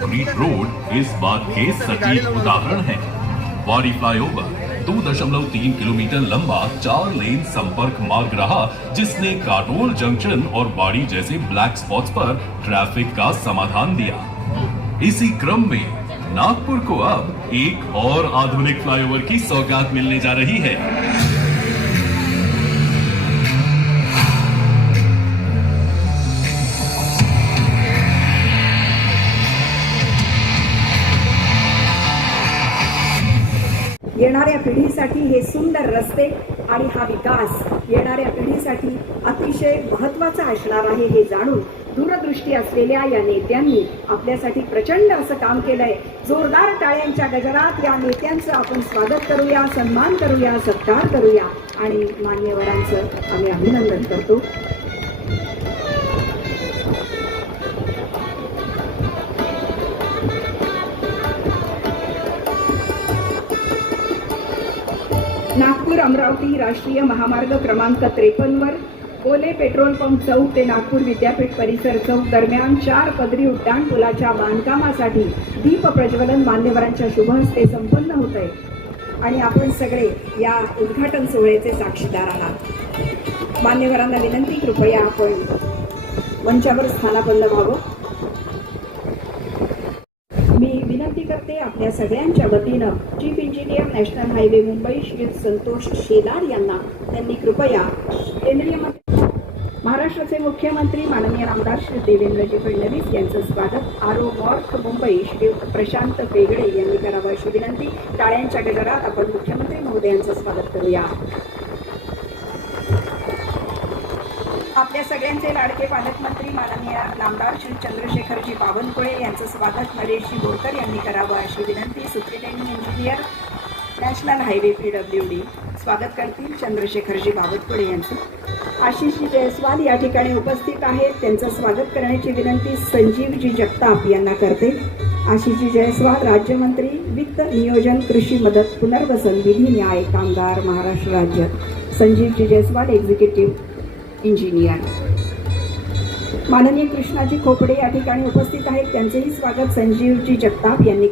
Concrete road इस बात के सटीक उदाहरण है। वाड़ी फ्लाईओवर 2.3 किलोमीटर लंबा 4 लेन संपर्क मार्ग रहा, जिसने काटोल जंक्शन और वाड़ी जैसे ब्लैक स्पॉट्स पर ट्रैफिक का समाधान दिया। इसी क्रम में नागपुर को अब एक और आधुनिक फ्लाईओवर की सौगात मिलने जा रही है। येणाऱ्या पिढीसाठी हे सुंदर रस्ते आणि हा विकास येणाऱ्या पिढीसाठी अतिशय महत्त्वाचा असणार आहे हे जाणून दूरदृष्टी असलेल्या या नेत्यांनी आपल्यासाठी प्रचंड असं काम केलंय। जोरदार टाळ्यांच्या गजरात या नेत्यांचं आपण स्वागत करूया, सन्मान करूया, सत्कार करूया आणि मान्यवरांचं आम्ही अभिनंदन करतो। नागपूर अमरावती राष्ट्रीय महामार्ग क्रमांक 53 वर कोले पेट्रोल पंप चौक ते नागपूर विद्यापीठ परिसर चौक दरम्यान 4 पदरी उड्डाण पुलाच्या बांधकामासाठी दीप प्रज्वलन मान्यवरांच्या शुभ हस्ते संपन्न होत आहे आणि आपण सगळे या उद्घाटन सोहळ्याचे साक्षीदार आहात। मान्यवरांना विनंती, कृपया आपण मंचावर स्थानापन्न व्हावं। मी विनंती करते आपल्या सगळ्यांच्या वतीनं chief engineer national highway Mumbai Shri Santosh Shelar यांना त्यांनी कृपया केंद्रीय महाराष्ट्राचे मुख्यमंत्री माननीय आमदार श्री देवेंद्रजी फडणवीस यांचं स्वागत आरो मॉर्क मुंबई श्री प्रशांत बेगडे यांनी करावं अशी विनंती। टाळ्यांच्या गजरात आपण मुख्यमंत्री महोदयांचं स्वागत करूया। आपल्या सगळ्यांचे लाडके पालकमंत्री माननीय आमदार श्री चंद्रशेखरजी बावनकुळे यांचं स्वागत नरेशजी बोरकर यांनी करावं अशी विनंती। Superintending engineer national highway PWD स्वागत करतील चंद्रशेखरजी बावनकुळे यांचं। आशिषजी जयस्वाल या ठिकाणी उपस्थित आहेत, त्यांचं स्वागत करण्याची विनंती संजीवजी जगताप यांना करते। आशिषजी जयस्वाल राज्यमंत्री वित्त नियोजन कृषी मदत पुनर्वसन विधी न्याय कामगार महाराष्ट्र राज्य। Sanjeevji Jaiswal executive engineer. माननीय कृष्णाजी खोपडे या ठिकाणी उपस्थित आहेत, त्यांचेही स्वागत संजीवजी जगताप यांनी